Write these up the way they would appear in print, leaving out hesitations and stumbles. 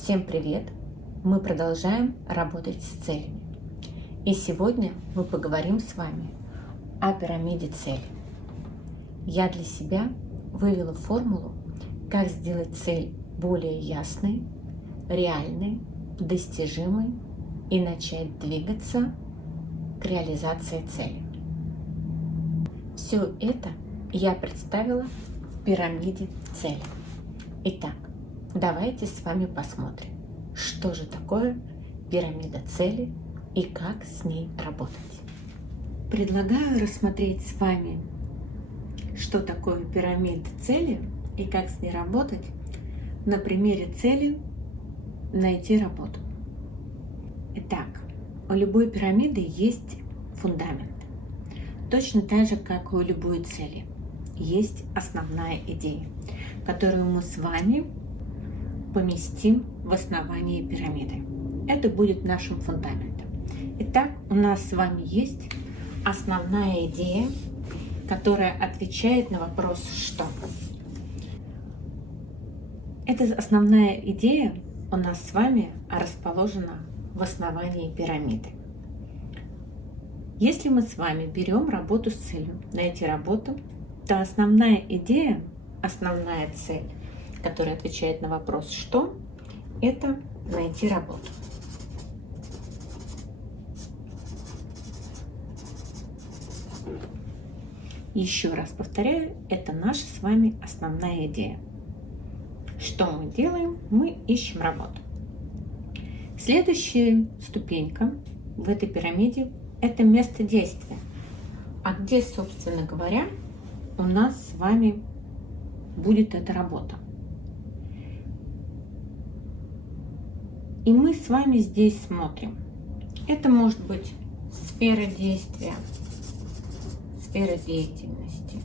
Всем привет! Мы продолжаем работать с целями. И сегодня мы поговорим с вами о пирамиде целей. Я для себя вывела формулу, как сделать цель более ясной, реальной, достижимой и начать двигаться к реализации цели. Все это я представила в пирамиде целей. Итак, давайте с вами посмотрим, что же такое пирамида целей и как с ней работать. Предлагаю рассмотреть с вами, что такое пирамида цели и как с ней работать на примере цели найти работу. Итак, у любой пирамиды есть фундамент. Точно так же, как и у любой цели, есть основная идея, которую мы с вами поместим в основании пирамиды. Это будет нашим фундаментом. Итак, у нас с вами есть основная идея, которая отвечает на вопрос «что?». Эта основная идея у нас с вами расположена в основании пирамиды. Если мы с вами берем работу с целью найти работу, то основная идея, основная цель, которая отвечает на вопрос «что?», это найти работу. Еще раз повторяю, это наша с вами основная идея. Что мы делаем? Мы ищем работу. Следующая ступенька в этой пирамиде – это место действия. А где, собственно говоря, у нас с вами будет эта работа? И мы с вами здесь смотрим. Это может быть сфера действия, сфера деятельности.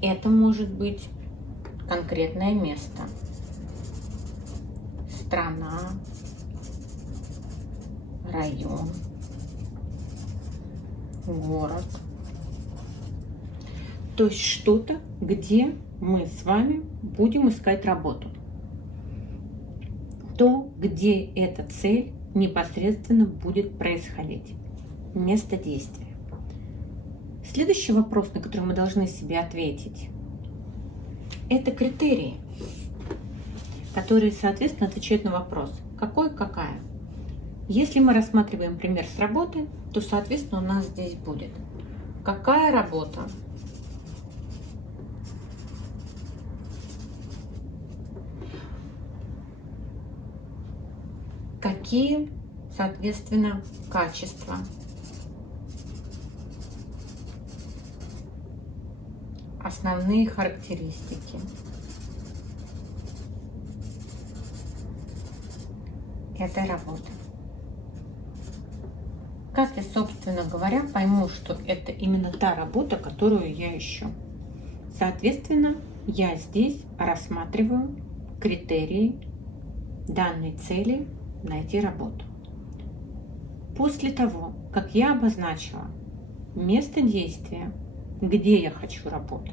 Это может быть конкретное место, страна, район, город. То есть что-то, где мы с вами будем искать работу. То, где эта цель непосредственно будет происходить. Место действия. Следующий вопрос, на который мы должны себе ответить, это критерии, которые, соответственно, отвечают на вопрос «какой, какая?». Если мы рассматриваем пример с работы, то, соответственно, у нас здесь будет «какая работа?». Какие, соответственно, качества, основные характеристики этой работы. Как я, собственно говоря, пойму, что это именно та работа, которую я ищу? Соответственно, я здесь рассматриваю критерии данной цели найти работу. После того, как я обозначила место действия, где я хочу работать,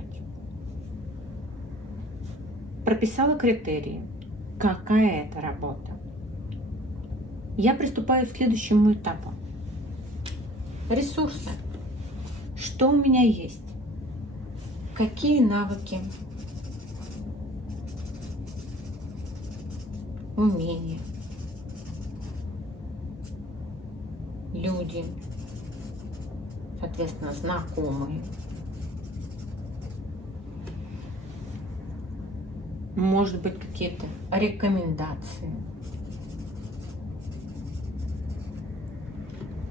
прописала критерии, какая это работа, я приступаю к следующему этапу. Ресурсы. Что у меня есть? Какие навыки, умения, люди, соответственно, знакомые. Может быть, какие-то рекомендации.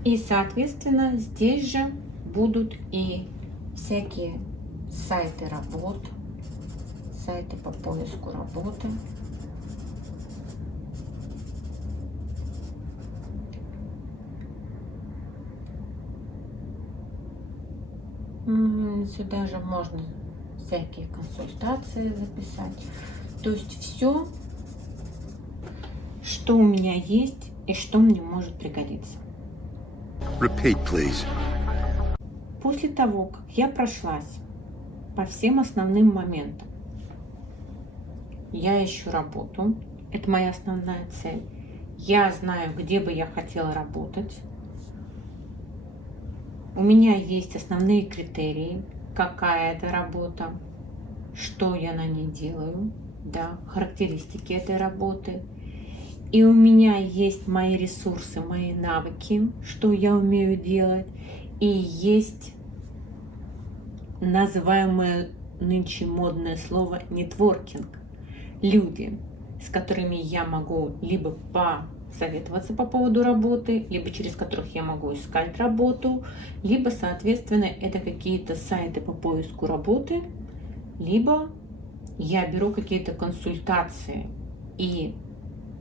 И, соответственно, здесь же будут и всякие сайты работ, сайты по поиску работы. Сюда же можно всякие консультации записать. То есть все, что у меня есть и что мне может пригодиться. Repeat, please. После того, как я прошлась по всем основным моментам, я ищу работу. Это моя основная цель. Я знаю, где бы я хотела работать. У меня есть основные критерии, какая это работа, что я на ней делаю, да, характеристики этой работы. И у меня есть мои ресурсы, мои навыки, что я умею делать. И есть называемое нынче модное слово нетворкинг. Люди, с которыми я могу либо посоветоваться по поводу работы, либо через которых я могу искать работу, либо, соответственно, это какие-то сайты по поиску работы, либо я беру какие-то консультации и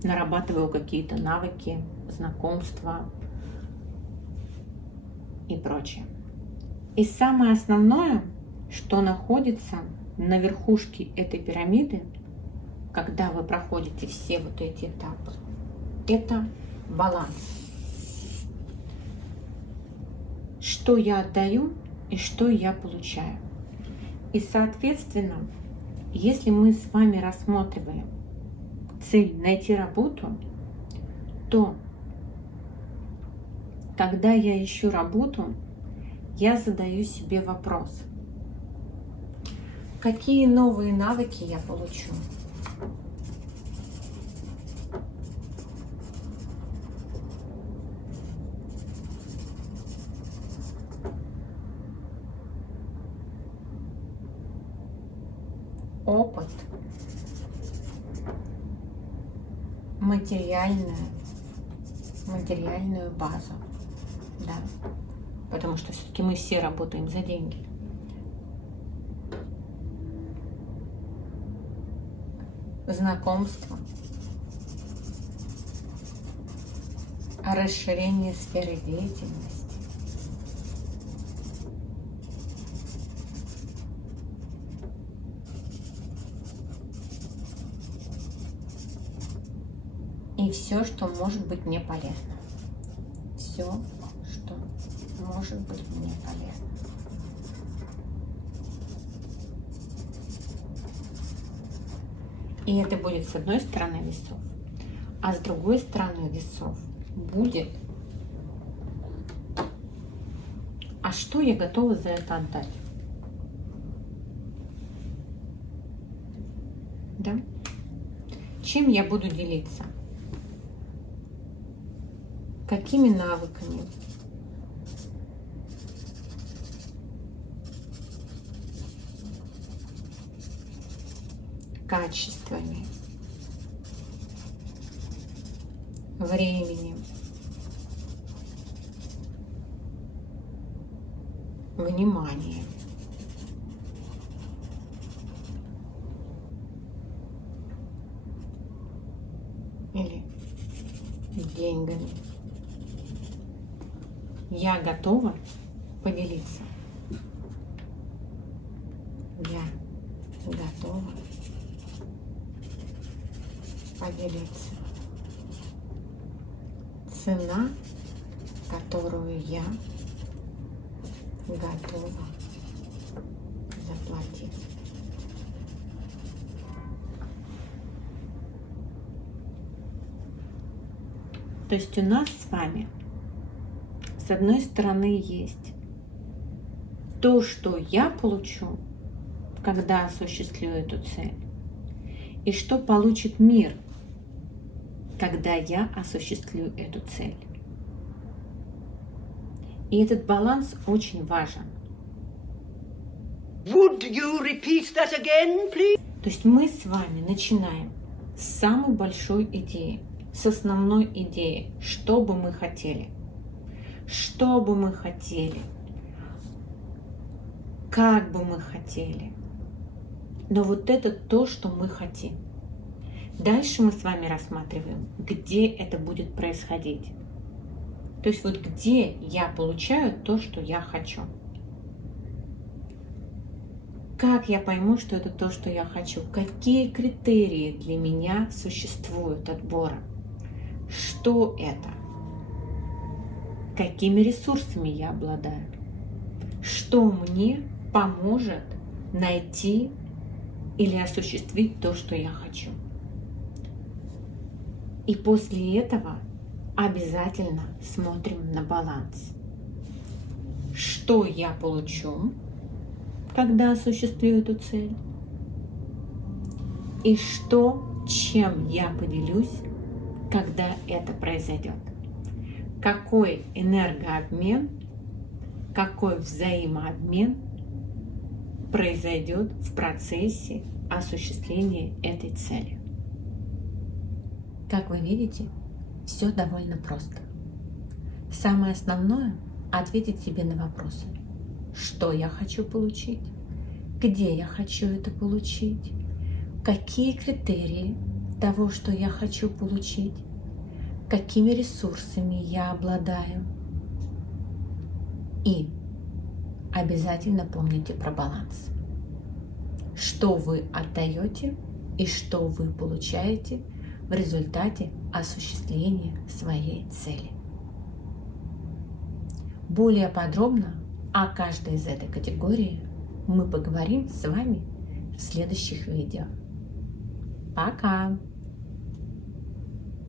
нарабатываю какие-то навыки, знакомства и прочее. И самое основное, что находится на верхушке этой пирамиды, когда вы проходите все вот эти этапы, это баланс. Что я отдаю и что я получаю. И, соответственно, если мы с вами рассматриваем цель найти работу, то когда я ищу работу, я задаю себе вопрос: какие новые навыки я получу? Опыт, материальную базу, да, потому что все-таки мы все работаем за деньги. Знакомство, расширение сферы деятельности, и все, что может быть мне полезно. Все, что может быть мне полезно. И это будет с одной стороны весов, а с другой стороны весов будет: а что я готова за это отдать? Да? Чем я буду делиться? Какими навыками? Качествами, временем, вниманием. Или деньгами. Я готова поделиться. Я готова поделиться. Цена, которую я готова заплатить. То есть у нас с вами с одной стороны есть то, что я получу, когда осуществлю эту цель, и что получит мир, когда я осуществлю эту цель. И этот баланс очень важен. Would you repeat that again, please? То есть мы с вами начинаем с самой большой идеи, с основной идеи, что бы мы хотели. Что бы мы хотели. Как бы мы хотели. Но вот это то, что мы хотим. Дальше мы с вами рассматриваем, где это будет происходить. То есть вот где я получаю то, что я хочу. Как я пойму, что это то, что я хочу? Какие критерии для меня существуют отбора? Что это? Какими ресурсами я обладаю? Что мне поможет найти или осуществить то, что я хочу. И после этого обязательно смотрим на баланс. Что я получу, когда осуществлю эту цель? И чем я поделюсь, когда это произойдет? Какой энергообмен, какой взаимообмен произойдет в процессе осуществления этой цели? Как вы видите, все довольно просто. Самое основное – ответить себе на вопросы. Что я хочу получить? Где я хочу это получить? Какие критерии того, что я хочу получить? Какими ресурсами я обладаю? И обязательно помните про баланс. Что вы отдаете и что вы получаете в результате осуществления своей цели. Более подробно о каждой из этой категории мы поговорим с вами в следующих видео. Пока!